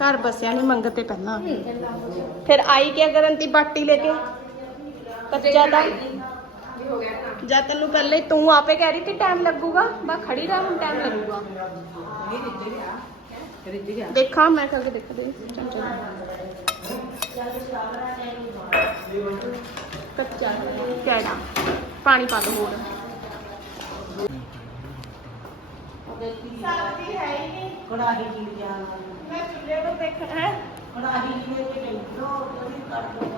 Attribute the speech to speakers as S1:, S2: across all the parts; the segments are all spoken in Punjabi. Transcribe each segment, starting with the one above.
S1: ਘਰ ਬਸਿਆ ਨਹੀਂ ਮੰਗਤੇ ਪਹਿਲਾਂ। ਫਿਰ ਆਈ ਕੀ ਗਰੰਟੀ ਬਾਟੀ ਲੈ ਕੇ? ਕੱਚਾ ਤਾਂ। ਜਾਂ ਤੈਨੂੰ ਪਹਿਲੇ ਤੂੰ ਆਪੇ ਕਹਿ ਰਹੀ ਕਿ ਟਾਈਮ ਲੱਗੂਗਾ ਮੈਂ ਖੜੀ ਰਹਾਂ ਹੁਣ ਟਾਈਮ ਲੱਗੂਗਾ। ਦੇਖਾਂ ਮੈਂ ਕਰਕੇ ਦੇਖ ਦੇ ਚਮਚਾ ਕੱਚਾ ਕਿਹੜਾ ਪਾਣੀ ਪਾ ਦੋ ਹੋਰ। ਸਬਜ਼ੀ ਹੈ ਹੀ ਨਹੀਂ
S2: ਕੜਾਹੀ ਜੀ ਗਿਆ
S1: ਮੈਂ ਚੁੱਲ੍ਹੇ ਤੋਂ ਦੇਖਣਾ ਹੈ
S2: ਕੜਾਹੀ ਜੀ ਲੈ ਕੇ ਗਈ ਲੋ ਤੁਸੀਂ ਕਰ ਦੋ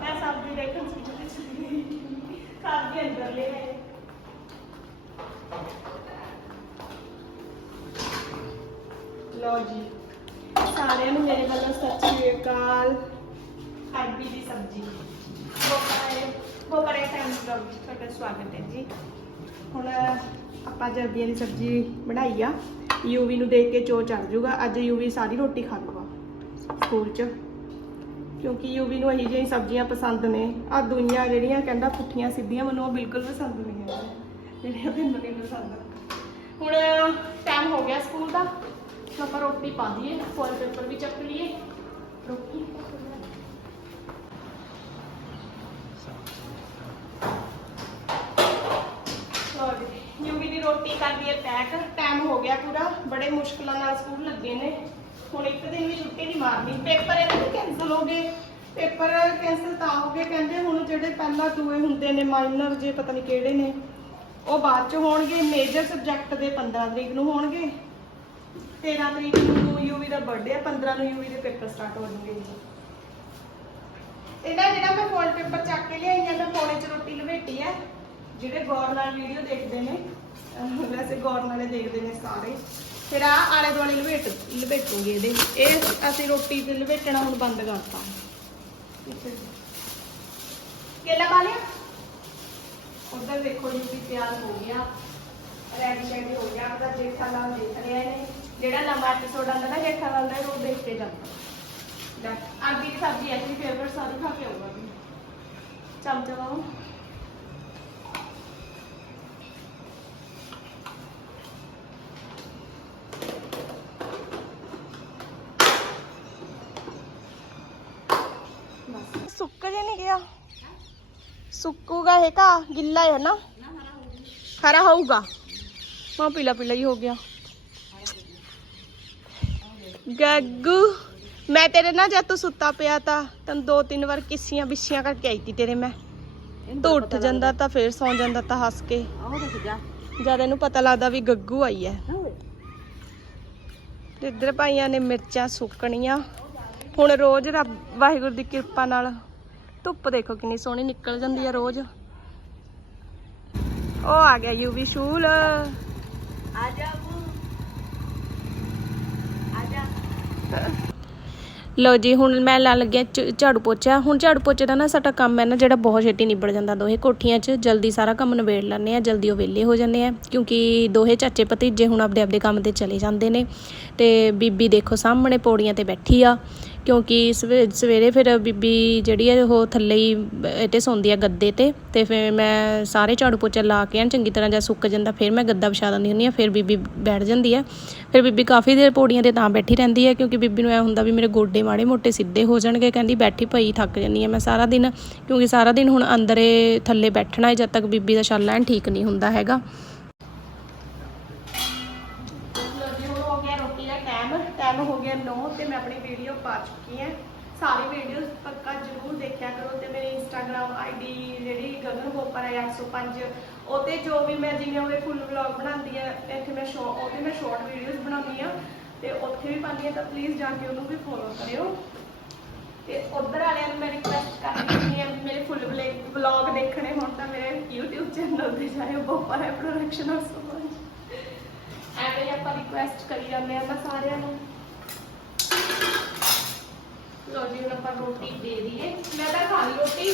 S1: ਮੈਂ ਸਬਜ਼ੀ ਦੇਖਣ ਚੁੱਲ੍ਹੇ ਤੇ ਚਲੀ ਗਈ ਸਬਜ਼ੀ ਅੰਦਰ ਲੈ ਗਏ ਲੋ ਜੀ ਸਾਰਿਆਂ ਨੂੰ ਮੇਰੇ ਵੱਲੋਂ ਸਤਿ ਸ਼੍ਰੀ ਅਕਾਲ ਅਰਬੀ ਦੀ ਸਬਜ਼ੀ ਬੋਪਰੇ ਬੋਪਰੇ ਫੈਮਿਲੀ ਵਲੌਗ ਵਿੱਚ ਤੁਹਾਡਾ ਸਵਾਗਤ ਹੈ ਜੀ ਹੁਣ ਆਪਾਂ ਅੱਜ ਅਰਬੀਆਂ ਦੀ ਸਬਜ਼ੀ ਬਣਾਈ ਆ। ਯੂਵੀ ਨੂੰ ਦੇਖ ਕੇ ਚੋ ਚੜ ਜੂਗਾ। ਅੱਜ ਯੂਵੀ ਸਾਰੀ ਰੋਟੀ ਖਾ ਲੂਗਾ ਸਕੂਲ 'ਚ। ਕਿਉਂਕਿ ਯੂਵੀ ਨੂੰ ਇਹੀ ਜਿਹੀਆਂ ਸਬਜ਼ੀਆਂ ਪਸੰਦ ਨੇ। ਆ ਦੁਨੀਆਂ ਜਿਹੜੀਆਂ ਕਹਿੰਦਾ ਪੁੱਠੀਆਂ ਸਿੱਧੀਆਂ ਮੈਨੂੰ ਉਹ ਬਿਲਕੁਲ ਪਸੰਦ ਨਹੀਂ ਹੈ ਜਿਹੜੀਆਂ ਮੈਨੂੰ ਨਹੀਂ ਪਸੰਦ। ਹੁਣ ਟਾਈਮ ਹੋ ਗਿਆ ਸਕੂਲ ਦਾ। ਆਪਾਂ ਰੋਟੀ ਪਾ ਦਈਏ। ਫੋਇਲ ਪੇਪਰ ਵੀ ਚੱਕ ਲਈਏ। ਰੋਟੀ ਯੂਵੀ ਦੀ ਰੋਟੀ ਕਰ ਦਈਏ ਪੈਕ। ਟਾਈਮ ਹੋ ਗਿਆ ਪੂਰਾ। ਬੜੇ ਮੁਸ਼ਕਲਾਂ ਨਾਲ ਸਕੂਲ ਲੱਗੇ ਨੇ। ਹੁਣ ਇੱਕ ਦਿਨ ਵੀ ਛੁੱਟੀ ਨਹੀਂ ਮਾਰਨੀ। ਪੇਪਰ ਇਹਨਾਂ ਦੇ ਕੈਨਸਲ ਹੋ ਗਏ। ਪੇਪਰ ਕੈਨਸਲ ਤਾਂ ਹੋ ਗਏ। ਕਹਿੰਦੇ ਹੁਣ ਜਿਹੜੇ ਪਹਿਲਾਂ ਦੂਏ ਹੁੰਦੇ ਨੇ ਮਾਈਨਰ ਜੇ ਪਤਾ ਨਹੀਂ ਕਿਹੜੇ ਨੇ, ਉਹ ਬਾਅਦ ਚ ਹੋਣਗੇ। ਮੇਜਰ ਸਬਜੈਕਟ ਦੇ 15 ਤਰੀਕ ਨੂੰ ਹੋਣਗੇ। 13 ਤਰੀਕ ਨੂੰ ਯੂਵੀ ਦਾ ਬਰਥਡੇ ਹੈ 15 ਨੂੰ ਯੂਵੀ ਦੇ ਪੇਪਰ ਸਟਾਰਟ ਹੋ ਜਾਣਗੇ ਇਹਦਾ ਜਿਹੜਾ ਮੈਂ ਫੋਲ ਪੇਪਰ ਚੱਕ ਕੇ ਲਿਆਈ ਆ, ਮੈਂ ਪੌਣੇ ਚ ਰੋਟੀ ਲਵੇਟੀ ਹੈ ਜਿਹੜੇ ਗੌਰ ਨਾਲ ਵੀਡੀਓ ਦੇਖਦੇ ਨੇ ਅਹ ਵੈਸੇ ਗੌਰ ਨਾਲੇ ਦੇਖਦੇ ਨੇ ਸਾਰੇ। ਫਿਰ ਆ ਆਲੇ ਦੁਆਲੇ ਲਵੇਟ ਲਵੇਟੂਗੇ ਇਹਦੇ। ਇਹ ਅਸੀਂ ਰੋਟੀ ਤੇ ਲਵੇਟਣਾ ਹੁਣ ਬੰਦ ਕਰਤਾ। ਕੇਲਾ ਪਾ ਲਿਆ? ਉਧਰ ਦੇਖੋ ਜੀ ਵੀ ਤਿਆਰ ਹੋ ਗਿਆ। ਰੈਡੀ ਸ਼ੈਡੀ ਹੋ ਗਿਆ ਆਪਦਾ ਜੇਠਾ ਲਾਲ ਦੇਖ ਰਿਹਾ ਨੇ ਜਿਹੜਾ ਨਵਾਂ ਐਪੀਸੋਡ ਆਉਂਦਾ ਨਾ ਜੇਠਾ ਲਾਲ ਦਾ ਰੋਜ਼ ਦੇਖ ਕੇ ਜਾਂਦਾ। ਲੈ ਅਰਬੀ ਦੀ ਸਬਜ਼ੀ ਜੀ ਫੇਵਰਟ ਸਾਰੀ ਖਾ ਕੇ ਆਊਗਾ। ਵੀ ਚਮਚਾ ਲਾਓ ਸੁੱਕ ਜੇ ਨਹੀਂ ਗਿਆ ਸੁੱਕੂਗਾ ਇਹ ਕਾ ਗਿੱਲਾ ਹੈ ਨਾ। ਹਰਾ ਹੋਊਗਾ। ਮਾਂ ਪੀਲਾ ਪੀਲਾ ਹੀ ਹੋ ਗਿਆ। ਗੱਗੂ ਮੈਂ ਤੇਰੇ ਨਾਲ ਜਦ ਤੂੰ ਸੁੱਤਾ ਪਿਆ ਤਾਂ ਤੈਨੂੰ ਦੋ ਤਿੰਨ ਵਾਰ ਕਿਸੀਆਂ ਬਿੱਸੀਆਂ ਕਰਕੇ ਆਈ ਤੀ ਤੇਰੇ ਮੈਂ। ਤੂੰ ਉੱਠ ਜਾਂਦਾ ਤਾਂ ਫੇਰ ਸੌਂ ਜਾਂਦਾ ਤਾਂ ਹੱਸ ਕੇ। ਜਦ ਇਹਨੂੰ ਪਤਾ ਲੱਗਦਾ ਵੀ ਗੱਗੂ ਆਈ ਹੈ। ਇੱਧਰ ਭਾਈਆਂ ਨੇ ਮਿਰਚਾਂ ਸੁੱਕਣੀਆਂ। ਹੁਣ ਰੋਜ਼ ਰੱਬ ਵਾਹਿਗੁਰੂ ਦੀ ਕਿਰਪਾ ਨਾਲ ਧੁੱਪ ਦੇਖੋ ਕਿੰਨੀ ਸੋਹਣੀ ਨਿਕਲ ਜਾਂਦੀ ਹੈ ਰੋਜ਼। ਉਹ ਆ ਗਿਆ ਯੂਵੀ ਸ਼ੂਲ।
S2: ਆ ਜਾ ਆ ਜਾ।
S1: ਲਓ ਜੀ ਹੁਣ ਮੈਂ ਲਾ ਲੱਗਿਆ ਝਾੜੂ ਪੋਚਾ। ਹੁਣ ਝਾੜੂ ਪੋਚੇ ਦਾ ਨਾ ਸਾਡਾ ਕੰਮ ਹੈ ਨਾ ਜਿਹੜਾ ਬਹੁਤ ਛੇਤੀ ਨਿਬੜ ਜਾਂਦਾ ਦੋਹੇ ਕੋਠੀਆਂ 'ਚ। ਜਲਦੀ ਸਾਰਾ ਕੰਮ ਨਿਬੇੜ ਲੈਂਦੇ ਆ ਜਲਦੀ ਉਹ ਵਿਹਲੇ ਹੋ ਜਾਂਦੇ ਆ ਕਿਉਂਕਿ ਦੋਹੇ ਚਾਚੇ ਭਤੀਜੇ ਹੁਣ ਆਪਦੇ ਆਪਦੇ ਕੰਮ ਤੇ ਚਲੇ ਜਾਂਦੇ ਨੇ। ਤੇ ਬੀਬੀ ਦੇਖੋ ਸਾਹਮਣੇ ਪੌੜੀਆਂ ਤੇ ਬੈਠੀ ਆ। ਕਿਉਂਕਿ ਸਵੇ- ਸਵੇਰੇ ਫਿਰ ਬੀਬੀ ਜਿਹੜੀ ਹੈ ਉਹ ਥੱਲੇ ਹੀ ਇੱਥੇ ਸੌਂਦੀ ਆ ਗੱਦੇ ਤੇ ਤੇ ਫਿਰ ਮੈਂ ਸਾਰੇ ਝਾੜੂ ਪੋਚਾ ਲਾ ਕੇ ਐਨ ਚੰਗੀ ਤਰ੍ਹਾਂ ਜਾਂ ਸੁੱਕ ਜਾਂਦਾ ਫਿਰ ਮੈਂ ਗੱਦਾ ਵਿਛਾ ਦਿੰਦੀ ਹੁੰਦੀ ਆ, ਫਿਰ ਬੀਬੀ ਬੈਠ ਜਾਂਦੀ ਆ। ਫਿਰ ਬੀਬੀ ਕਾਫੀ ਦੇਰ ਪੌੜੀਆਂ ਤੇ ਤਾਂ ਬੈਠੀ ਰਹਿੰਦੀ ਹੈ ਕਿਉਂਕਿ ਬੀਬੀ ਨੂੰ ਐ ਹੁੰਦਾ ਵੀ ਮੇਰੇ ਗੋਡੇ ਮਾੜੇ ਮੋਟੇ ਸਿੱਧੇ ਹੋ ਜਾਣਗੇ, ਕਹਿੰਦੀ ਬੈਠੀ ਪਈ, ਥੱਕ ਜਾਂਦੀ ਆ ਮੈਂ ਸਾਰਾ ਦਿਨ, ਕਿਉਂਕਿ ਸਾਰਾ ਦਿਨ ਹੁਣ ਅੰਦਰੇ ਥੱਲੇ ਬੈਠਣਾ ਹੈ ਜਦ ਤੱਕ ਬੀਬੀ ਦਾ ਛਾਲਾ ਐਨ ਠੀਕ ਨਹੀਂ ਹੁੰਦਾ ਹੈਗਾ। ਸਾਰੀ ਵੀਡੀਓਜ਼ ਪੱਕਾ ਜ਼ਰੂਰ ਦੇਖਿਆ ਕਰੋ ਤੇ ਮੇਰੀ ਇੰਸਟਾਗ੍ਰam ਆਈਡੀ ਜਿਹੜੀ ਗਗਨ ਗੋਪਰ ਹੈ 805 ਉਹ ਤੇ ਜੋ ਵੀ ਮੈਂ ਜਿਵੇਂ ਉਹਦੇ ਫੁੱਲ ਵਲੌਗ ਬਣਾਉਂਦੀ ਆ ਇੱਥੇ ਮੈਂ ਸ਼ੋ ਉਹਦੇ ਮੈਂ ਸ਼ਾਰਟ ਵੀਡੀਓਜ਼ ਬਣਾਉਂਦੀ ਆ ਤੇ ਉੱਥੇ ਵੀ ਪਾਉਂਦੀ ਆ ਤਾਂ ਪਲੀਜ਼ ਜਾ ਕੇ ਉਹਨੂੰ ਵੀ ਫੋਲੋ ਕਰਿਓ। ਤੇ ਉਧਰ ਵਾਲਿਆਂ ਨੂੰ ਮੈਂ ਰਿਕੁਐਸਟ ਕਰਦੀ ਹਾਂ ਵੀ ਮੇਰੇ ਫੁੱਲ ਵਲੌਗ ਦੇਖਣੇ ਹੋਣ ਤਾਂ ਮੇਰੇ YouTube ਚੈਨਲ ਤੇ ਜਾਇਓ ਗੋਪਰ ਹੈ ਪ੍ਰੋਡਕਸ਼ਨ ਆਫ ਸਮਾਜ ਐਵੇਂ ਆਪਾਂ ਰਿਕੁਐਸਟ ਕਰੀ ਜਾਂਦੇ ਆ ਮੈਂ ਸਾਰਿਆਂ ਨੂੰ। ਲੋ ਜੀ ਹੁਣ ਆਪਾਂ ਰੋਟੀ ਦੇ ਦਈਏ। ਮੈਂ ਤਾਂ ਖਾ ਲਈ ਰੋਟੀ,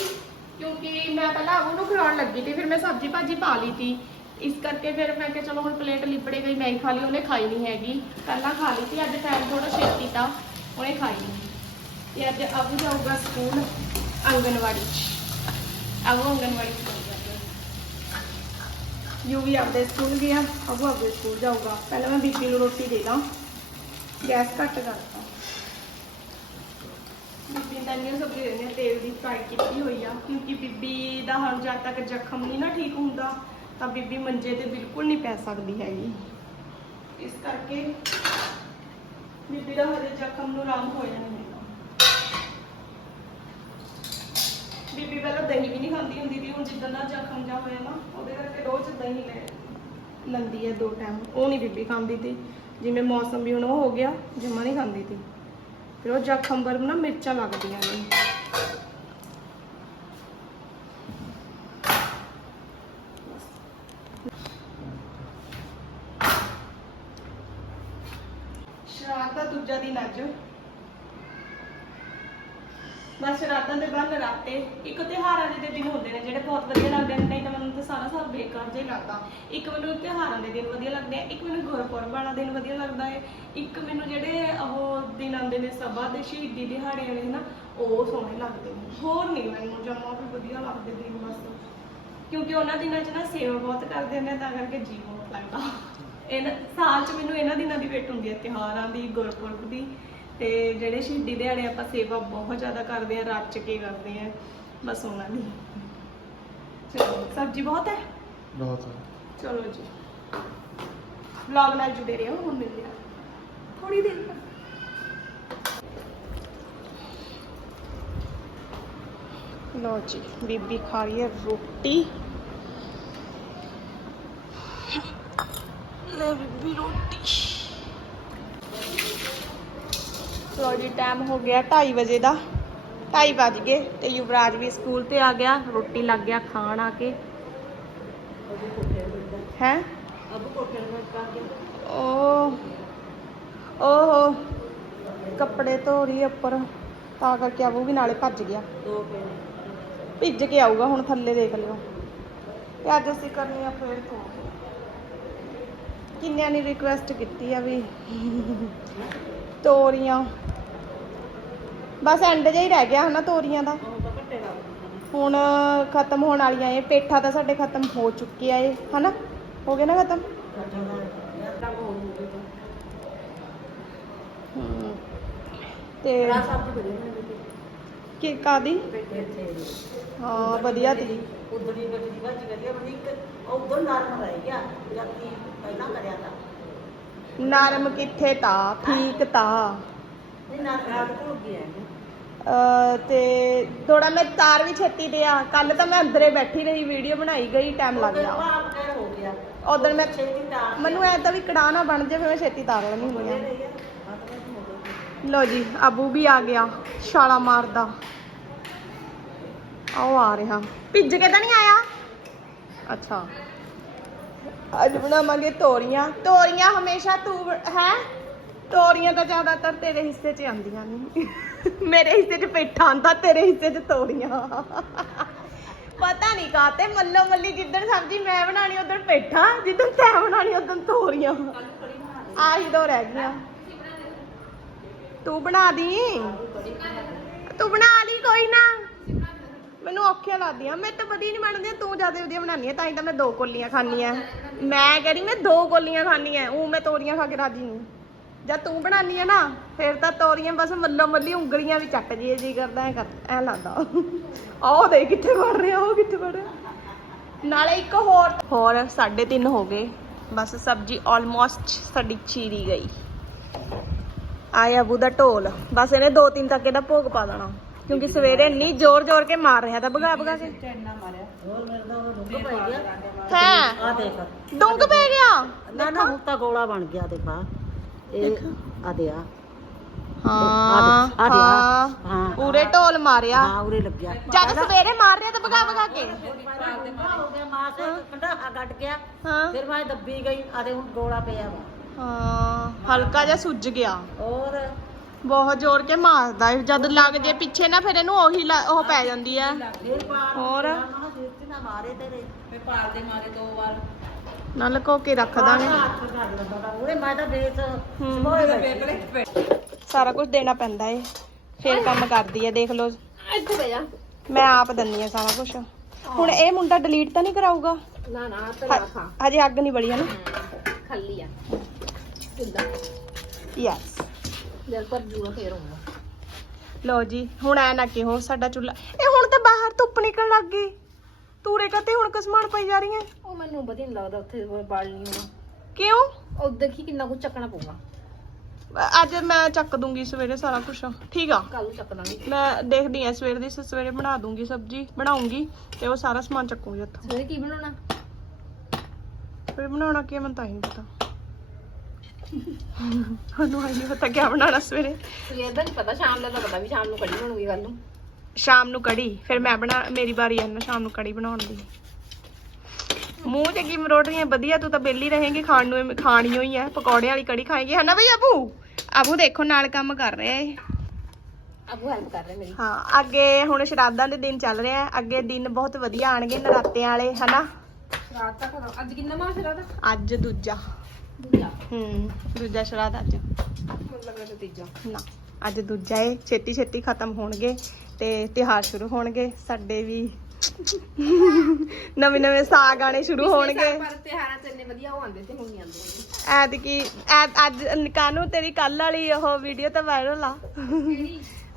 S1: ਕਿਉਂਕਿ ਮੈਂ ਪਹਿਲਾਂ ਉਹਨੂੰ ਖਿਲਾਉਣ ਲੱਗੀ ਤੇ ਫਿਰ ਮੈਂ ਸਬਜ਼ੀ ਭਾਜੀ ਪਾ ਲਈ ਤੀ। ਇਸ ਕਰਕੇ ਫਿਰ ਮੈਂ ਕਿਹਾ ਚਲੋ ਹੁਣ ਪਲੇਟ ਲਿਪੜੇ ਗਈ, ਮੈਂ ਹੀ ਖਾ ਲਈ, ਉਹਨੇ ਖਾਈ ਨਹੀਂ ਹੈਗੀ। ਪਹਿਲਾਂ ਖਾ ਲਈ ਸੀ ਅੱਜ ਟਾਈਮ ਥੋੜਾ ਛੇਤੀ ਤਾਂ ਉਹਨੇ ਖਾਈ ਨਹੀਂ ਤੇ ਅੱਜ ਅਬੂ ਜਾਊਗਾ ਸਕੂਲ ਆਂਗਨਵਾੜੀ ਚ। ਅਬੂ ਆਂਗਨਵਾੜੀ ਜਾਊਗਾ। ਯੂ ਵੀ ਆਪਦੇ ਸਕੂਲ ਗਿਆ, ਅਬੂ ਆਪਦੇ ਸਕੂਲ ਜਾਊਗਾ। ਪਹਿਲਾਂ ਮੈਂ ਬੀਬੀ ਨੂੰ ਰੋਟੀ ਦੇ ਦਾਂ। ਗੈਸ ਘੱਟ ਕਰਤਾ। ਬੀਬੀ ਤਾਂ ਸਬਜ਼ੀ ਦੇਣੀ ਆ, ਤੇਲ ਦੀ ਫਰਾਈ ਕੀਤੀ ਹੋਈ ਆ ਕਿਉਂਕਿ ਬੀਬੀ ਦਾ ਹੁਣ ਜਦ ਤੱਕ ਜ਼ਖਮ ਨਹੀਂ ਨਾ ਠੀਕ ਹੁੰਦਾ ਤਾਂ ਬੀਬੀ ਮੰਜੇ ਤੇ ਬਿਲਕੁਲ ਨਹੀਂ ਪੈ ਸਕਦੀ ਹੈਗੀ। ਇਸ ਕਰਕੇ ਬੀਬੀ ਦਾ ਹਜੇ ਜ਼ਖਮ ਨੂੰ ਆਰਾਮ ਹੋ ਜਾਣਾ ਬੀਬੀ ਪਹਿਲਾਂ ਦਹੀਂ ਵੀ ਨਹੀਂ ਖਾਂਦੀ ਹੁੰਦੀ ਸੀ ਹੁਣ ਜਿੱਦਾਂ ਦਾ ਜ਼ਖਮ ਜਾ ਹੋਇਆ ਨਾ ਉਹਦੇ ਕਰਕੇ ਰੋਜ਼ ਦਹੀਂ ਲੈ ਲੰਦੀ ਹੈ ਦੋ ਟਾਈਮ ਉਹ ਨਹੀਂ ਬੀਬੀ ਖਾਂਦੀ ਤੀ ਜਿਵੇਂ ਮੌਸਮ ਵੀ ਹੁਣ ਉਹ ਹੋ ਗਿਆ ਜਮਾ ਨਹੀਂ ਖਾਂਦੀ ਤੀ ਫਿਰ ਉਹ ਜ਼ਖਮ ਪਰ ਨਾ ਮਿਰਚਾਂ ਲੱਗਦੀਆਂ ਨੇ ਸ਼ਰਾਧ ਦਾ ਦੂਜਾ ਦਿਨ ਅੱਜ ਬਸ ਰਾਤਾਂ ਦੇ ਬਾਅਦ ਨਰਾਤੇ ਇੱਕ ਤਿਉਹਾਰਾਂ ਦੇ ਦਿਨ ਹੁੰਦੇ ਨੇ ਜਿਹੜੇ ਬਹੁਤ ਵਧੀਆ ਲੱਗਦੇ ਨੇ ਨਹੀਂ ਤਾਂ ਮੈਨੂੰ ਤਾਂ ਸਾਰਾ ਸਾਲ ਬੇਕਾਰ ਜਿਹਾ ਲੱਗਦਾ। ਇੱਕ ਮੈਨੂੰ ਤਿਉਹਾਰਾਂ ਦੇ ਦਿਨ ਵਧੀਆ ਲੱਗਦੇ ਆ ਇੱਕ ਮੈਨੂੰ ਗੁਰਪੁਰਬ ਵਾਲਾ ਦਿਨ ਵਧੀਆ ਲੱਗਦਾ ਹੈ ਇੱਕ ਮੈਨੂੰ ਜਿਹੜੇ ਉਹ ਦਿਨ ਆਉਂਦੇ ਨੇ ਸਭਾ ਦੇ ਸ਼ਹੀਦੀ ਦਿਹਾੜੇ ਵਾਲੇ ਨਾ ਉਹ ਸੋਹਣੇ ਲੱਗਦੇ ਨੇ। ਹੋਰ ਨਹੀਂ ਮੈਨੂੰ ਜਮਾ ਵੀ ਵਧੀਆ ਲੱਗਦੇ ਦਿਨ ਬਸ। ਕਿਉਂਕਿ ਉਹਨਾਂ ਦਿਨਾਂ 'ਚ ਨਾ ਸੇਵਾ ਬਹੁਤ ਕਰਦੇ ਨੇ ਤਾਂ ਕਰਕੇ ਜੀ ਬਹੁਤ ਲੱਗਦਾ। ਇਹਨਾਂ ਸਾਲ 'ਚ ਮੈਨੂੰ ਇਹਨਾਂ ਦਿਨਾਂ ਦੀ ਵੇਟ ਹੁੰਦੀ ਹੈ ਤਿਉਹਾਰਾਂ ਦੀ ਗੁਰਪੁਰਬ ਦੀ। ਤੇ ਜਿਹੜੇ ਸ਼ਹੀਦੀ ਦਿਹਾੜੇ ਆਪਾਂ ਸੇਵਾ ਬਹੁਤ ਜ਼ਿਆਦਾ ਕਰਦੇ ਆ ਰੱਜ ਕੇ ਕਰਦੇ ਆ ਬਸ ਉਹਨਾਂ ਦੀ। ਚਲੋ ਸਬਜ਼ੀ ਬਹੁਤ ਹੈ?
S3: ਬਹੁਤ
S1: ਚਲੋ ਜੀ। ਵਲੌਗ ਨਾਲ ਜੁੜੇ ਰਹੋ ਹੁਣ ਮਿਲਦੇ ਆ ਥੋੜੀ ਦੇਰ ਤੱਕ। ਲੋ ਜੀ ਬੀਬੀ ਖਾ ਰਹੀ ਹੈ ਰੋਟੀ। ਲੈ ਬੀਬੀ ਰੋਟੀ। ਲੋ ਜੀ ਟਾਈਮ ਹੋ ਗਿਆ 2:30 ਵਜੇ ਦਾ। 2:30 ਵੱਜ ਗਏ ਤੇ ਯੁਵਰਾਜ ਵੀ ਸਕੂਲ ਤੇ ਆ ਗਿਆ। ਰੋਟੀ ਲੱਗ ਗਿਆ ਖਾਣ ਆ ਕੇ। ਹੈ?
S2: ਅਬ ਕੋਠੇ
S1: ਕੱਪੜੇ ਧੋ ਰਹੀ ਉੱਪਰ। ਤਾਂ ਕਰਕੇ ਆਵੂ ਵੀ ਨਾਲੇ ਭੱਜ ਗਿਆ। ਭਿੱਜ ਕੇ ਆਊਗਾ, ਹੁਣ ਥੱਲੇ ਦੇਖ ਲਿਓ। ਤੇ ਅੱਜ ਅਸੀਂ ਕਰਨੀ ਆ ਫੇਰ ਤੋਂ। ਕਿੰਨਿਆਂ ਨੇ ਰਿਕੁਐਸਟ ਕੀਤੀ ਆ ਵੀ ਤੋਰੀਆਂ। ਬਸ ਐਂਡ ਜਿਹਾ ਹੀ ਰਹਿ ਗਿਆ ਹਨਾ ਤੋਰੀਆਂ ਦਾ। ਹੁਣ ਖਤਮ ਹੋਣ ਵਾਲੀਆਂ ਇਹ, ਪੇਠਾ ਤਾਂ ਸਾਡੇ ਖਤਮ ਹੋ ਚੁੱਕਿਆ ਏ, ਹਨਾ? ਹੋ ਗਿਆ ਨਾ ਖਤਮ? ਤੇ ਕੀ ਕਾਦੀ ਹਾਂ, ਵਧੀਆ ਤੀ।
S2: ਉਧੜੀ ਬੱਟੀ ਦੀ ਭਾਜੀ ਵਧੀਆ ਬਣੀ ਉਧਰ ਨਰਮ ਰਹਿ ਗਿਆ, ਜਦ ਪਹਿਲਾਂ ਕਰਿਆ ਤਾਂ।
S1: ਨਰਮ ਕਿੱਥੇ ਤਾ? ਠੀਕ ਤਾ। ਅਹ ਤੇ ਥੋੜਾ ਮੈਂ ਤਾਰ ਵੀ ਛੱਤੀ ਤੇ ਆ। ਕੱਲ ਤਾਂ ਮੈਂ ਅੰਦਰੇ ਬੈਠੀ ਰਹੀ ਵੀਡੀਓ ਬਣਾਈ ਗਈ ਟਾਈਮ ਲੱਗ ਗਿਆ। ਉਦੋਂ ਮੈਂ ਮੈਨੂੰ ਐ ਤਾਂ ਵੀ ਕੜਾ ਨਾ ਬਣ ਜਾਵੇ ਮੈਂ ਛੇਤੀ ਤਾਰ ਲੈਣੀ ਹੁੰਦੀ ਆ ਲੋ ਜੀ ਅਬੂ ਵੀ ਆ ਗਿਆ ਛਾਲਾ ਮਾਰਦਾ। ਆਓ ਆ ਰਿਹਾ। ਭਿੱਜ ਕੇ ਤਾਂ ਨਹੀਂ ਆਇਆ? ਅੱਛਾ। ਅੱਜ ਬਣਾਵਾਂਗੇ ਤੋਰੀਆਂ। ਤੋਰੀਆਂ ਹਮੇਸ਼ਾ ਤੂੰ ਹੈ? ਤੋਰੀਆਂ ਤਾਂ ਜ਼ਿਆਦਾਤਰ ਤੇਰੇ ਹਿੱਸੇ 'ਚ ਆਉਂਦੀਆਂ ਨੇ। ਮੇਰੇ ਹਿੱਸੇ 'ਚ ਪੇਠਾ ਆਂਦਾ ਤੇਰੇ ਹਿੱਸੇ 'ਚ ਤੋਰੀਆਂ। ਪਤਾ ਨਹੀਂ ਕਾਤੇ ਮੱਲੋ ਮੱਲੀ ਜਿੱਦਣ ਸਬਜ਼ੀ ਮੈਂ ਬਣਾਣੀ ਉਦੋਂ ਪੇਠਾ, ਜਿੱਦਣ ਤੈਂ ਬਣਾਣੀ ਉਦੋਂ ਤੋਰੀਆਂ। ਆਹੀ ਦੋ ਰਹਿ ਗਈਆਂ। ਤੂੰ ਬਣਾ ਦੀ? ਤੂੰ ਬਣਾ ਲਈ ਕੋਈ ਨਾ। ਮੈਨੂੰ ਔਖੀਆਂ ਲੱਗਦੀਆਂ। ਮੈਂ ਤਾਂ ਵਧੀਆ ਨਹੀਂ ਬਣਦੀਆਂ, ਤੂੰ ਜ਼ਿਆਦਾ ਵਧੀਆ ਬਣਾਉਣੀ ਹੈ ਤਾਂ ਹੀ ਤਾਂ ਮੈਂ ਦੋ ਕੋਲੀਆਂ ਖਾਣੀਆਂ ਮੈਂ ਕਹਿੰਦੀ ਮੈਂ ਦੋ ਕੋਲੀਆਂ ਖਾਣੀਆਂ ਉਹ ਮੈਂ ਤੋਰੀਆਂ ਖਾ ਕੇ ਰਾਜੀ ਨਹੀਂ ਜਦ ਤੂੰ ਬਣਾਉਣੀ ਹੈ ਨਾ, ਫਿਰ ਤਾਂ ਤੋਰੀਆਂ ਬਸ ਮੱਲੋ ਮੱਲੀ ਉਂਗਲੀਆਂ ਵੀ ਚੱਟ ਜੀ ਜੀ ਕਰਦਾ, ਐ ਐ ਲੱਗਦਾ। ਆਹ ਦੇ ਕਿੱਥੇ ਵੜ ਰਿਹਾ ਉਹ ਕਿੱਥੇ ਵੜ ਰਿਹਾ। ਨਾਲੇ ਇੱਕ ਹੋਰ ਹੋਰ 3:30 ਹੋ ਗਏ। ਬਸ ਸਬਜ਼ੀ ਆਲਮੋਸਟ ਸਾਡੀ ਚੀਰੀ ਗਈ। ਆਇਆ ਬੂ ਦਾ ਢੋਲ। ਬਸ ਇਹਨੇ ਦੋ ਤਿੰਨ ਤੱਕ ਦਾ ਭੋਗ ਪਾ ਦੇਣਾ। ਕਿਉਂਕਿ ਸਵੇਰੇ ਇੰਨੀ ਜ਼ੋਰ ਜ਼ੋਰ ਕੇ ਮਾਰ ਰਿਹਾ ਤਾਂ ਭਗਾ ਭਗਾ ਕੇ।
S2: ਚੈਨਾ ਮਾਰਿਆ। ਹੋਰ ਮੇਰੇ ਦਾ ਉਹ ਡੁੱਬ ਪੈ ਗਿਆ।
S1: ਹੈ?
S2: ਆ ਦੇਖ।
S1: ਡੁੰਗ ਪੈ ਗਿਆ?
S2: ਨਾ ਨਾ ਹੁਣ ਤਾਂ ਗੋਲਾ ਬਣ ਗਿਆ ਤੇ ਬਾ ਇਹ ਆ ਦੇ ਆ।
S1: ਹਾਂ
S2: ਆ ਦੇ, ਆ ਦੇ, ਆ।
S1: ਹਾਂ।
S2: ਹਾਂ।
S1: ਪੂਰੇ ਢੋਲ ਮਾਰਿਆ।
S2: ਹਾਂ ਉਰੇ ਲੱਗਿਆ।
S1: ਜਦ ਸਵੇਰੇ ਮਾਰ ਰਿਹਾ ਤਾਂ ਭਗਾ ਭਗਾ ਕੇ।
S2: ਹੋ। ਗਿਆ ਮਾਸ ਕੰਡਾ ਕੱਟ ਗਿਆ।
S1: ਹਾਂ।
S2: ਫਿਰ ਮੈਂ ਦੱਬੀ ਗਈ ਆ ਦੇ ਹੁਣ ਗੋਲਾ ਪਿਆ ਵਾ।
S1: ਹਾਂ ਹਲਕਾ ਜਿਹਾ ਸੁੱਜ ਗਿਆ।
S2: ਹੋਰ?
S1: ਬਹੁਤ ਜ਼ੋਰ ਕੇ ਮਾਰਦਾ ਹੈ। ਜਦ ਲੱਗ ਜੇ ਪਿੱਛੇ ਨਾ ਫਿਰ ਇਹਨੂੰ ਉਹੀ ਲ- ਉਹ ਪੈ ਜਾਂਦੀ ਆ।
S2: ਫਿਰ ਪਾਰ
S1: ਹੋਰ?
S2: ਨਾ ਦੇਖ ਨਾ ਮਾਰੇ ਤੇਰੇ ਮੈਂ ਪਾਰ ਦੇ ਮਾਰੇ ਦੋ ਵਾਰ
S1: ਨਾ ਲਕੋ ਕੇ ਰੱਖ ਦਾਂਗੇ।
S2: ਹੱਥ ਕੱਢ ਲੈਂਦਾ ਤਾ ਉਹਦੇ ਮੈਂ ਤਾਂ ਬੇਸ
S1: ਹੂੰ।
S2: ਸਮੋਏ ਬੈਠੇ
S1: ਸਾਰਾ ਕੁਝ ਦੇਣਾ ਪੈਂਦਾ ਏ। ਫਿਰ ਕੰਮ ਕਰਦੀ ਹੈ ਦੇਖ ਲਓ।
S2: ਇੱਥੇ ਬਹਿ ਜਾ।
S1: ਮੈਂ ਆਪ ਦੰਨੀ ਆ ਸਾਰਾ ਕੁਝ ਹੁਣ ਇਹ ਮੁੰਡਾ ਡਿਲੀਟ ਤਾਂ ਨਹੀਂ ਕਰਾਊਗਾ?
S3: ਨਾ ਨਾ ਤੇ ਨਾ ਖਾ
S1: ਹਜੇ ਅੱਗ ਨਹੀਂ ਬਲੀ ਹੈ ਨਾ?
S3: ਖਾਲੀ ਆ।
S1: ਯੈਸ
S3: ਜਦ ਪਰ ਜੂਗਾ ਫੇਰ ਹੋਊਗਾ
S1: ਲਓ ਜੀ ਹੁਣ ਐ ਨਾ ਕਿਹੋ ਸਾਡਾ ਚੁੱਲਾ ਇਹ ਹੁਣ ਤਾਂ ਬਾਹਰ ਧੁੱਪ ਨਿਕਲ ਲੱਗ ਗਈ। ਤੂਰੇ ਕਤੇ ਹੁਣ ਕਸਮਾਨ ਪਈ ਜਾ ਰਹੀਆਂ।
S3: ਉਹ ਮੈਨੂੰ ਵਧੀਆ ਨਹੀਂ ਲੱਗਦਾ ਉੱਥੇ ਬਾਲ ਨਹੀਂ ਹੋਣਾ।
S1: ਕਿਉਂ?
S3: ਉਹ ਦੇਖੀ ਕਿੰਨਾ ਕੁ ਚੱਕਣਾ ਪਊਗਾ।
S1: ਅੱਜ ਮੈਂ ਚੱਕ ਦੂੰਗੀ ਸਵੇਰੇ ਸਾਰਾ ਕੁਝ ਠੀਕ ਆ।
S3: ਕੱਲ ਨੂੰ ਚੱਕਣਾ ਨਹੀਂ
S1: ਮੈਂ ਦੇਖਦੀ ਆ ਸਵੇਰ ਦੀ ਸਵੇਰੇ ਬਣਾ ਦੂੰਗੀ ਸਬਜੀ ਬਣਾਉਂਗੀ ਤੇ ਉਹ ਸਾਰਾ ਸਮਾਨ ਚੱਕੂਗੀ ਉੱਥੋਂ।
S3: ਸਵੇਰੇ ਕੀ ਬਣਾਉਣਾ?
S1: ਫਿਰ ਬਣਾਉਣਾ ਕੀ ਆ, ਮੈਨੂੰ ਤਾਂ ਹੀ ਨਹੀਂ ਪਤਾ। ਤੁਹਾਨੂੰ ਆਈ ਨਹੀਂ ਪਤਾ ਕੀ ਬਣਾਉਣਾ ਸਵੇਰੇ?
S3: ਸਵੇਰ ਦਾ ਨਹੀਂ ਪਤਾ ਸ਼ਾਮ ਦਾ ਤਾਂ ਪਤਾ ਵੀ ਸ਼ਾਮ ਨੂੰ ਕੜੀ ਬਣੂਗੀ ਕੱਲ ਨੂੰ।
S1: ਸ਼ਾਮ ਨੂੰ ਕੜੀ ਫਿਰ ਮੈਂ ਬਣਾ ਮੇਰੀ ਵਾਰੀ ਆ ਨਾ ਸ਼ਾਮ ਨੂੰ ਕੜੀ ਬਣਾਉਣ ਦੀ। ਮੂੰਹ ਤੇ ਕੀ ਮਰੋੜੀਆਂ ਵਧੀਆ ਤੂੰ ਤਾਂ ਬੇਲੀ ਰਹੇਂਗੀ ਖਾਣ ਨੂੰ ਖਾਣੀ ਹੋਈ ਹੈ ਪਕੌੜੇ ਵਾਲੀ ਕੜੀ ਖਾਏਗੀ ਹੈ ਨਾ ਬਈ ਅਬੂ? ਅਬੂ ਦੇਖੋ ਨਾਲ ਕੰਮ ਕਰ ਰਿਹਾ ਏ
S3: ਅਬੂ ਹੈਲਪ ਕਰ ਰਿਹਾ ਮੇਰੀ।
S1: ਹਾਂ ਅੱਗੇ ਹੁਣ ਸ਼ਰਾਧਾਂ ਦੇ ਦਿਨ ਚੱਲ ਰਿਹਾ ਅੱਗੇ ਦਿਨ ਬਹੁਤ ਵਧੀਆ ਆਣਗੇ ਨਰਾਤਿਆਂ ਵਾਲੇ ਹਨਾ
S3: ਰਾਤ ਤੱਕ ਅੱਜ ਕਿੰਨਾ ਮਾਸ ਰਾਤ
S1: ਅੱਜ ਦੂਜਾ
S3: ਦੂਜਾ।
S1: ਹੂੰ। ਦੂਜਾ ਸ਼ਰਾਧ ਅੱਜ।
S3: ਮਤਲਬ ਇਹ ਤੀਜਾ।
S1: ਨਾ। ਅੱਜ ਦੂਜਾ ਏ। ਛੇਤੀ ਛੇਤੀ ਖਤਮ ਹੋਣਗੇ ਤੇ ਤਿਉਹਾਰ ਸ਼ੁਰੂ ਹੋਣਗੇ। ਸਾਡੇ ਵੀ ਨਵੇਂ ਨਵੇਂ ਸਾਗ ਆਣੇ ਸ਼ੁਰੂ ਹੋਣਗੇ।
S3: ਪਰ ਤਿਹਾਰਾਂ ਚ ਇੰਨੇ ਵਧੀਆ ਉਹ ਆਉਂਦੇ ਤੇ ਹੁਣ ਨਹੀਂ ਆਉਂਦੇ
S1: ਐਤਕੀ ਐ- ਅੱਜ ਕਾਨੂੰ ਤੇਰੀ ਕੱਲ ਵਾਲੀ ਉਹ ਵੀਡੀਓ ਤਾਂ ਵਾਇਰਲ ਆ।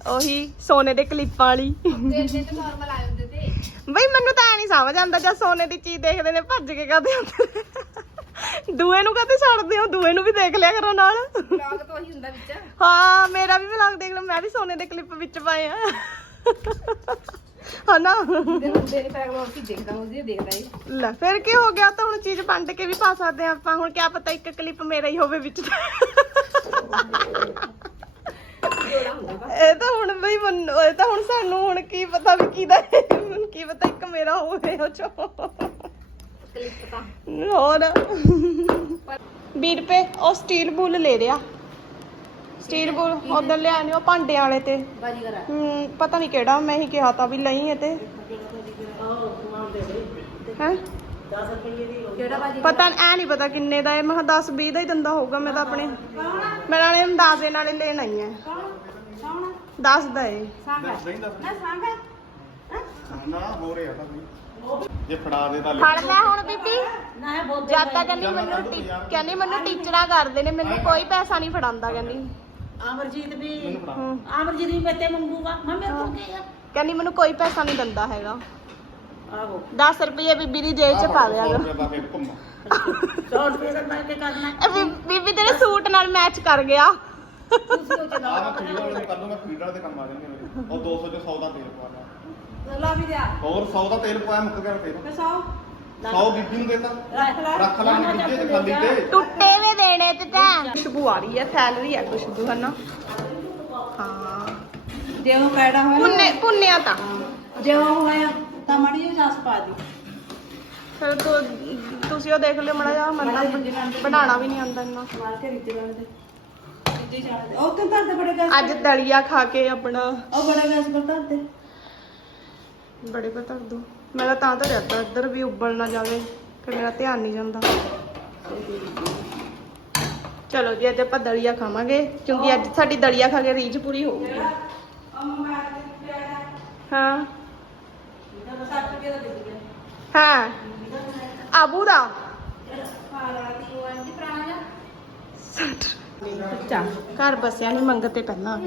S1: ਉਹੀ ਸੋਨੇ ਦੇ ਕਲਿੱਪਾਂ ਵਾਲੀ।
S3: ਤੇ ਨਾਰਮਲ ਤੇ।
S1: ਬਈ ਮੈਨੂੰ ਤਾਂ ਐ ਨਹੀਂ ਸਮਝ ਆਉਂਦਾ ਜਦ ਸੋਨੇ ਦੀ ਚੀਜ਼ ਦੇਖਦੇ ਨੇ ਭੱਜ ਕੇ ਕਦੇ ਆਉਂਦੇ ਦੂਏ ਨੂੰ ਕਦੇ ਛੱਡਦੇ ਹੋ? ਦੂਏ ਨੂੰ ਵੀ ਦੇਖ ਲਿਆ ਕਰੋ ਨਾਲ।
S3: ਵਲੌਗ ਤਾਂ ਉਹੀ ਹੁੰਦਾ ਵਿੱਚ।
S1: ਹਾਂ ਮੇਰਾ ਵੀ ਵਲੌਗ ਦੇਖ ਲਓ ਮੈਂ ਵੀ ਸੋਨੇ ਦੇ ਕਲਿੱਪ ਵਿੱਚ ਪਾਏ ਆ। ਹਨਾ?
S3: ਦੇ ਹੁੰਦੇ ਨੇ ਫਿਰ ਅਗਲਾ ਉਹ ਦੇਖਦਾ ਹੁੰਦੀ ਦੇਖਦਾ ਹੀ।
S1: ਲੈ ਫਿਰ ਕੀ ਹੋ ਗਿਆ? ਤਾਂ ਹੁਣ ਚੀਜ਼ ਵੰਡ ਕੇ ਵੀ ਪਾ ਸਕਦੇ ਆ ਆਪਾਂ। ਹੁਣ ਕੀ ਪਤਾ ਇੱਕ ਕਲਿੱਪ ਮੇਰਾ ਹੀ ਹੋਵੇ ਵਿੱਚ।
S3: ਵਾ।
S1: ਇਹ ਤਾਂ ਹੁਣ ਬਈ ਮੈਨੂੰ ਇਹ ਤਾਂ ਹੁਣ ਸਾਨੂੰ ਹੁਣ ਕੀ ਪਤਾ ਵੀ ਕਿਹਦਾ ਹੈ ਕੀ ਪਤਾ ਇੱਕ ਮੇਰਾ ਹੋਵੇ ਉਹ ਚੋ।
S3: ਕਲਿੱਪ ਤਾਂ
S1: ਹੋਰ? 20 ਰੁਪਏ ਉਹ ਸਟੀਲ ਬੁੱਲ ਲੈ ਰਿਆ ਸਟੀਲ ਬੁੱਲ ਉਧਰ ਲਿਆਣੇ ਉਹ ਭਾਂਡਿਆਂ ਵਾਲੇ ਤੇ।
S3: ਬਾਜੀ ਕਰਾ
S1: ਹਮ, ਪਤਾ ਨਹੀਂ ਕਿਹੜਾ ਮੈਂ ਹੀ ਕਿਹਾ ਤਾਂ ਵੀ ਲਈ ਇਹ ਤੇ। ਹੈ?
S3: ਕਿਹੜਾ ਬਾਜੀ
S1: ਪਤਾ ਐ ਨਹੀਂ ਪਤਾ ਕਿੰਨੇ ਦਾ ਹੈ ਮੈਂ 10 20 ਦਾ ਹੀ ਦਿੰਦਾ ਹੋਊਗਾ ਮੈਂ ਤਾਂ ਆਪਣੇ ਮੈਂ ਨਾਲੇ ਅੰਦਾਜ਼ੇ ਨਾਲੇ ਲੈਣ ਆਈ ਐ
S2: ਕੌਣ
S1: 10 ਦਾ ਏ
S2: ਸਾਂਗਾ ਨਾ ਸਾਂਗਾ
S4: ਨਾ ਹੋ ਰਿਹਾ ਤਾਂ ਵੀ ਜੇ ਫੜਾ ਦੇ ਤਾਂ
S1: ਫੜ ਲੈ ਹੁਣ ਬੀਬੀ।
S2: ਨਾ ਇਹ ਬਹੁਤ
S1: ਜਦ ਤੱਕ ਕਹਿੰਦੀ ਮੈਨੂੰ ਟੀ- ਕਹਿੰਦੀ ਮੈਨੂੰ ਟੀਚਰਾਂ ਕਰਦੇ ਨੇ ਮੈਨੂੰ ਕੋਈ ਪੈਸਾ ਨਹੀਂ ਫੜਾਉਂਦਾ ਕਹਿੰਦੀ।
S2: ਅਮਰਜੀਤ ਵੀ
S4: ਮੈਨੂੰ ਫੜਾ।
S1: ਹਮ,
S2: ਅਮਰਜੀਤ ਵੀ ਮੈਤੇ ਮੰਗੂਗਾ। ਮੈਂ ਮੇਰੇ ਕੋਲ ਕੀ ਆ?
S1: ਕਹਿੰਦੀ ਮੈਨੂੰ ਕੋਈ ਪੈਸਾ ਨਹੀਂ ਦਿੰਦਾ ਹੈਗਾ।
S2: ਆਹੋ।
S1: 10 ਰੁਪਏ ਬੀਬੀ ਦੀ ਜੇਬ 'ਚ ਪਾ ਦਿਆ ਕਰੋ।
S4: ਦਾ ਫਿਰ ਘੁੰਮਾ।
S2: 100 ਰੁਪਏ ਦਾ ਮੈਂ ਕੀ ਕਰਨਾ?
S1: ਇਹ ਬੀ- ਬੀਬੀ ਤੇਰੇ ਸੂਟ ਨਾਲ ਮੈਚ ਕਰ ਗਿਆ।
S2: ਤੁਸੀਂ ਉਹ
S4: ਆ ਮੈਂ ਫੀਡ ਵਾਲੇ ਕਰ ਲੂੰਗਾ ਫੀਡ ਵਾਲੇ ਤੇ ਕੰਮ ਆ ਜਾਣਗੇ ਮੇਰੇ। ਉਹ 200 ਚ 100 ਦਾ ਤੇਲ ਪਵਾ ਲਾ
S2: ਲਾ ਵੀ ਦਿਆ
S4: ਹੋਰ 100 ਦਾ ਤੇਲ ਪਵਾਇਆ ਮੁੱਕ ਗਿਆ ਤੇਲ।
S2: ਤੇ 100
S4: 100 ਬੀਬੀ ਨੂੰ ਦੇਤਾ।
S2: ਰੱਖ ਲੈ।
S4: ਰੱਖ ਲਾ ਤੇ ਖਾਲੀ ਤੇ।
S1: ਟੁੱਟੇ ਵੇ ਦੇਣੇ ਤੇ ਤਾਂ। ਖੁਸ਼ਬੂ ਆ ਰਹੀ ਹੈ ਫੈਲ ਰਹੀ ਹੈ ਖੁਸ਼ਬੂ ਹਨਾ। ਹਾਂ।
S2: ਜੇ ਉਹ ਪੈੜਾ ਹੋਇਆ
S1: ਪੁੰਨੇ ਪੁੰਨਿਆ ਤਾਂ।
S2: ਜੇ ਉਹ ਹੋਇਆ ਤਾਂ ਮੜੀ ਜਿਹੀ ਜਸ ਪਾ ਦੀ।
S1: ਫਿਰ ਤੂੰ- ਤੁਸੀਂ ਉਹ ਦੇਖ ਲਿਓ ਮੜਾ ਜਾ ਮੈਨੂੰ ਬਣਾਉਣਾ ਵੀ ਨਹੀਂ ਆਉਂਦਾ ਇੰਨਾ।
S2: ਮਾਰ ਕੇ ਰਿੱਜੇ ਬਣਦੇ
S1: ਅੱਜ ਦਲੀਆ ਖਾ ਕੇ ਆਪਣਾ
S2: ਉਹ ਬੜੇ ਗੈਸ ਪਰ ਕਰਦੇ
S1: ਬੜੇ ਪਰ ਧਰ ਦੋ। ਮੇਰਾ ਤਾਂ ਤਾਂ ਰਹਿਦਾ ਇੱਧਰ ਵੀ ਉੱਬਲ ਨਾ ਜਾਵੇ ਫਿਰ ਮੇਰਾ ਧਿਆਨ ਨਹੀਂ ਜਾਂਦਾ। ਚਲੋ ਜੀ ਅੱਜ ਆਪਾਂ ਦਲੀਆ ਖਾਵਾਂਗੇ। ਕਿਉਂਕਿ ਅੱਜ ਸਾਡੀ ਦਲੀਆ ਖਾ ਕੇ ਰੀਝ ਪੂਰੀ ਹੋ ਗਈ। ਹਾਂ। ਹਾਂ। ਆਬੂ ਦਾ।
S3: ਚਾ।
S1: ਘਰ ਬਸਿਆ ਨਹੀਂ ਮੰਗਤੇ ਪਹਿਲਾਂ।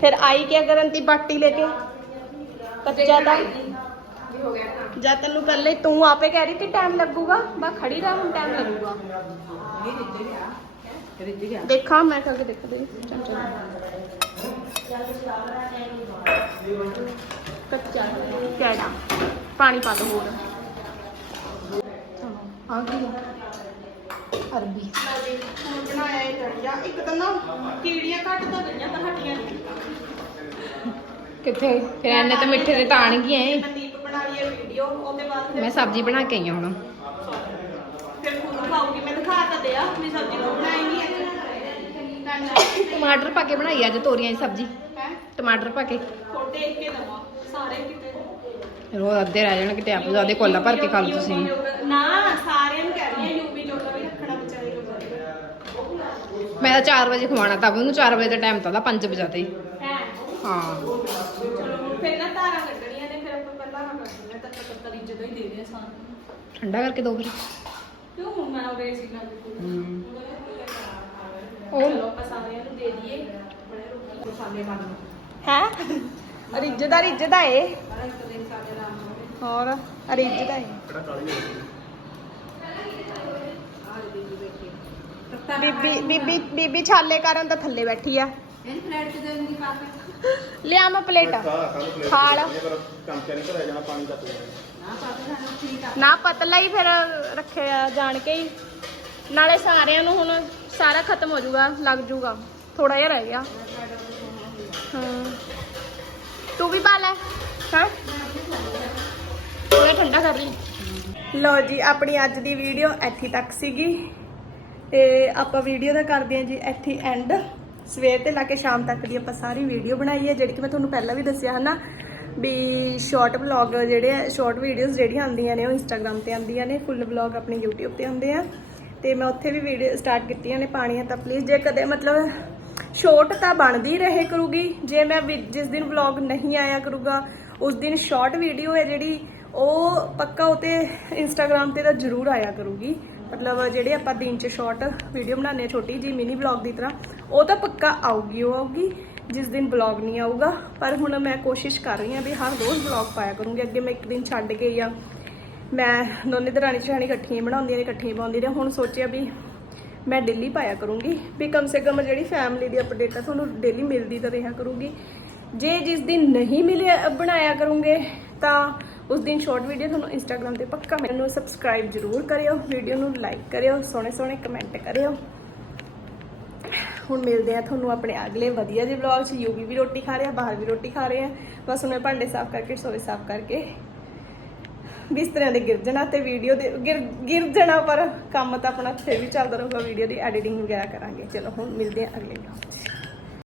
S1: ਫਿਰ ਆਈ ਕਿਆ ਕਰਨ ਤੀ ਬਾਟੀ ਲੈ ਕੇ? ਕੱਚਾ ਤਾਂ
S3: ਹੋ ਗਿਆ ਨਾ
S1: ਜਾਂ ਤੈਨੂੰ ਪਹਿਲੇ ਤੂੰ ਆਪੇ ਕਹਿ ਰਹੀ ਤੀ ਟਾਈਮ ਲੱਗੂਗਾ ਬਾ ਖੜੀ ਰਹਿ ਹੁਣ ਟਾਈਮ ਲੱਗੂਗਾ
S2: ਰਿੱਜ ਗਿਆ
S1: ਦੇਖਾਂ ਮੈਂ ਕਰਕੇ ਦੇਖਦੇ ਚੱਲ ਚੱਲ ਕੱਚਾ ਕਿਹੜਾ ਪਾਣੀ ਪਾ ਦੋ ਹੋਰ ਆ ਗਈ ਅਰਬੀ ਹੁਣ ਬਣਾਇਆ ਇਹ ਦਲੀਆ ਇੱਕ ਤਾਂ ਨਾ ਕੀੜੀਆਂ ਘੱਟ ਤਾਂ ਗਈਆਂ ਤਾਂ ਹਟੀਆਂ ਨਹੀਂ
S3: ਕਿੱਥੇ? ਫਿਰ ਐਨੇ ਤਾਂ ਮਿੱਠੇ ਦੇ ਤਾਂ ਆਣਗੀਆਂ ਏ
S1: ਮਨਦੀਪ ਬਣਾ ਰਹੀ ਹੈ ਵੀਡੀਓ ਉਹਦੇ ਬਾਅਦ ਫਿਰ
S3: ਮੈਂ ਸਬਜ਼ੀ ਬਣਾ ਕੇ ਆਈ ਹਾਂ ਹੁਣ।
S1: ਫਿਰ ਫੋਨ ਖਾਊਗੀ ਮੈਂ ਦਿਖਾ ਤਾਂ ਦਿਆ ਵੀ ਸਬਜ਼ੀ ਤੋਂ ਬਣਾਈ ਨਹੀਂ ਹੈ।
S3: ਟਮਾਟਰ ਪਾ ਕੇ ਬਣਾਈ ਅੱਜ ਤੋਰੀਆਂ ਦੀ ਸਬਜ਼ੀ।
S1: ਹੈ?
S3: ਟਮਾਟਰ ਪਾ ਕੇ।
S1: ਥੋੜੇ ਦੇਖ ਕੇ ਦਵਾ ਸਾਰੇ ਕਿਤੇ।
S3: ਫਿਰ ਉਹ ਅੱਧੇ ਰਹਿ ਜਾਣ ਕਿਤੇ ਆਪ ਜ਼ਿਆਦੇ ਕੋਲਾ ਭਰ ਕੇ ਖਾ ਲਓ ਤੁਸੀਂ।
S1: ਨਾ ਸਾਰਿਆਂ ਨੂੰ ਕਹਿ ਰਹੀ ਹੈ ਯੂਪੀ ਜੋਗਾ ਵੀ ਰੱਖਣਾ ਵਿਚਾਰੇ ਨੂੰ
S3: ਮੈਂ ਤਾਂ 4 ਵਜੇ ਖਵਾਣਾ ਤਾਂ ਉਹਨੂੰ 4 ਵਜੇ ਦਾ ਟਾਈਮ ਤਾਂ 5 ਵਜਾਤੇ
S1: ਹੈ
S3: ਹਾਂ।
S1: ਚਲੋ ਫਿਰ ਨਾ ਤਾਰਾਂ ਕੱਢਣੀਆਂ ਨੇ ਫਿਰ ਆਪਾਂ ਪਹਿਲਾਂ ਨਾ ਕੱਢਣੀਆਂ ਤੱਕ ਤੱਕ ਕਰੀ ਜਦੋਂ ਹੀ ਦੇ ਦੇ ਸਾਨੂੰ
S3: ਠੰਡਾ ਕਰਕੇ ਦੋ ਫਿਰ।
S1: ਕਿਉਂ ਹੁਣ ਮੈਂ ਉਹ ਸੀ ਨਾਲ
S2: ਹੂੰ।
S1: ਉਹ ਆਪਾਂ ਸਾਰਿਆਂ ਨੂੰ ਦੇ ਦਈਏ। ਬੜੇ
S3: ਮਸਾਲੇ ਪਾ ਦੋ
S1: ਹੈ? ਰਿੱਝਦਾ ਰਿੱਝਦਾ ਏ। ਹੋਰ ਰਿੱਝਦਾ ਏ।
S4: ਕਿਹੜਾ ਕਾਲੀ ਹੋ ਗਈ
S1: ਬੀਬੀ ਬੀਬੀ ਬੀਬੀ ਛਾਲੇ ਕਰਨ ਤਾਂ ਥੱਲੇ ਬੈਠੀ ਆ।
S3: ਦੇਣ ਦੀ
S1: ਲਿਆ ਮੈਂ ਪਲੇਟ। ਖਾ ਲਾ।
S4: ਚਮਚਾ ਨਹੀਂ ਭਰਿਆ ਜਾਣਾ ਪਾਣੀ ਦਾ ਪੀਣਾ
S3: ਨਾ ਪਾ ਕੇ ਸਾਨੂੰ ਠੀਕ ਆ।
S1: ਨਾ ਪਤਲਾ ਹੀ ਫਿਰ ਰੱਖਿਆ ਜਾਣ ਕੇ ਹੀ। ਨਾਲੇ ਸਾਰਿਆਂ ਨੂੰ ਹੁਣ ਸਾਰਾ ਖਤਮ ਹੋ ਜਾਊਗਾ ਲੱਗ ਜਾਊਗਾ। ਥੋੜਾ ਜਿਹਾ ਰਹਿ ਗਿਆ। ਹਾਂ। ਤੂੰ ਵੀ ਪਾ ਲੈ। ਹਾਂ? ਥੋੜਾ ਠੰਡਾ ਕਰ ਲਈ ਲਓ ਜੀ ਆਪਣੀ ਅੱਜ ਦੀ ਵੀਡੀਓ ਇੱਥੇ ਤੱਕ ਸੀਗੀ। ਤੇ ਆਪਾਂ ਵੀਡੀਓ ਦਾ ਕਰਦੇ ਹਾਂ ਜੀ ਇੱਥੇ ਐਂਡ ਸਵੇਰ ਤੇ ਲਾ ਕੇ ਸ਼ਾਮ ਤੱਕ ਦੀ ਆਪਾਂ ਸਾਰੀ ਵੀਡੀਓ ਬਣਾਈ ਹੈ, ਜਿਹੜੀ ਕਿ ਮੈਂ ਤੁਹਾਨੂੰ ਪਹਿਲਾਂ ਵੀ ਦੱਸਿਆ ਹਨਾ, ਵੀ ਸ਼ਾਰਟ ਵਲੌਗ ਜਿਹੜੇ ਆ ਸ਼ਾਰਟ ਵੀਡੀਓਜ਼ ਜਿਹੜੀਆਂ ਆਉਂਦੀਆਂ ਨੇ ਉਹ ਇੰਸਟਾਗ੍ਰam ਤੇ ਆਉਂਦੀਆਂ ਨੇ ਫੁੱਲ ਵਲੌਗ ਆਪਣੇ YouTube ਤੇ ਆਉਂਦੇ ਆ। ਤੇ ਮੈਂ ਉੱਥੇ ਵੀ ਵੀਡੀਓ ਸਟਾਰਟ ਕੀਤੀਆਂ ਨੇ ਪਾਣੀਆਂ ਤਾਂ ਪਲੀਜ਼ ਜੇ ਕਦੇ ਮਤਲਬ ਸ਼ਾਰਟ ਤਾਂ ਬਣਦੀ ਰਹੇ ਕਰੂਗੀ, ਜੇ ਮੈਂ ਵੀ- ਜਿਸ ਦਿਨ ਵਲੌਗ ਨਹੀਂ ਆਇਆ ਕਰੂਗਾ, ਉਸ ਦਿਨ ਸ਼ਾਰਟ ਵੀਡੀਓ ਹੈ ਜਿਹੜੀ, ਉਹ ਪੱਕਾ ਉਤੇ ਇੰਸਟਾਗ੍ਰam ਤੇ ਤਾਂ ਜ਼ਰੂਰ ਆਇਆ ਕਰੂਗੀ। ਮਤਲਬ ਜਿਹੜੇ ਆਪਾਂ ਦਿਨ ਚ ਸ਼ਾਰਟ ਵੀਡੀਓ ਬਣਾਉਂਦੇ ਆ, ਛੋਟੀ ਜੀ ਮਿਨੀ ਵਲੌਗ ਦੀ ਤਰ੍ਹਾਂ ਉਹ ਤਾਂ ਪੱਕਾ ਆਊਗੀ, ਉਹ ਆਊਗੀ, ਜਿਸ ਦਿਨ ਵਲੌਗ ਨਹੀਂ ਆਊਗਾ। ਪਰ ਹੁਣ ਮੈਂ ਕੋਸ਼ਿਸ਼ ਕਰ ਰਹੀ ਹਾਂ ਵੀ ਹਰ ਰੋਜ਼ ਵਲੌਗ ਪਾਇਆ ਕਰੂੰਗੀ। ਅੱਗੇ ਮੈਂ ਇੱਕ ਦਿਨ ਛੱਡ ਕੇ ਜਾਂ ਮੈਂ ਦੋਨੇ ਦਰਾਣੀ ਜਠਾਣੀ ਇਕੱਠੀਆਂ ਬਣਾਉਂਦੀਆਂ ਨੇ, ਇਕੱਠੀਆਂ ਪਾਉਂਦੀ ਨੇ ਹੁਣ ਸੋਚਿਆ ਵੀ ਮੈਂ ਡੇਲੀ ਪਾਇਆ ਕਰੂੰਗੀ। ਵੀ ਕਮ ਸੇ ਕਮ ਜਿਹੜੀ ਫੈਮਿਲੀ ਦੀ ਅਪਡੇਟ ਆ, ਤੁਹਾਨੂੰ ਡੇਲੀ ਮਿਲਦੀ ਤਾਂ ਰਿਹਾ ਕਰੂਗੀ। ਜੇ ਜਿਸ ਦਿਨ ਨਹੀਂ ਮਿਲਿਆ, ਬਣਾਇਆ ਕਰੂੰਗੇ, ਤਾਂ ਉਸ ਦਿਨ ਸ਼ਾਰਟ ਵੀਡੀਓ ਤੁਹਾਨੂੰ ਇੰਸਟਾਗ੍ਰam ਤੇ ਪੱਕਾ ਮੈਨੂੰ ਸਬਸਕ੍ਰਾਈਬ ਜ਼ਰੂਰ ਕਰਿਓ ਵੀਡੀਓ ਨੂੰ ਲਾਈਕ ਕਰਿਓ, ਸੋਹਣੇ ਸੋਹਣੇ ਕਮੈਂਟ ਕਰਿਓ। ਹੁਣ ਮਿਲਦੇ ਆ ਤੁਹਾਨੂੰ ਆਪਣੇ ਅਗਲੇ ਵਧੀਆ ਜਿਹੇ ਵਲੌਗ 'ਚ। ਯੂਵੀ ਵੀ ਰੋਟੀ ਖਾ ਰਿਹਾ, ਬਾਹਰ ਵੀ ਰੋਟੀ ਖਾ ਰਹੇ। ਆ ਬਸ ਹੁਣ ਮੈਂ ਭਾਂਡੇ ਸਾਫ਼ ਕਰਕੇ ਸੋਏ ਸਾਫ਼ ਕਰਕੇ ਬਿਸਤਰਿਆਂ ਦੇ ਗਿਰ ਜਾਣਾ ਤੇ ਵੀਡੀਓ ਦੇ ਗਿਰ ਗਿਰ ਜਾਣਾ ਪਰ ਕੰਮ ਤਾਂ ਆਪਣਾ ਫਿਰ ਵੀ ਚੱਲਦਾ ਰਹੂਗਾ ਵੀਡੀਓ ਦੀ ਐਡੀਟਿੰਗ ਵਗੈਰਾ ਕਰਾਂਗੇ। ਚਲੋ ਹੁਣ ਮਿਲਦੇ ਆ ਅਗਲੇ ਵਲੌਗ 'ਚ।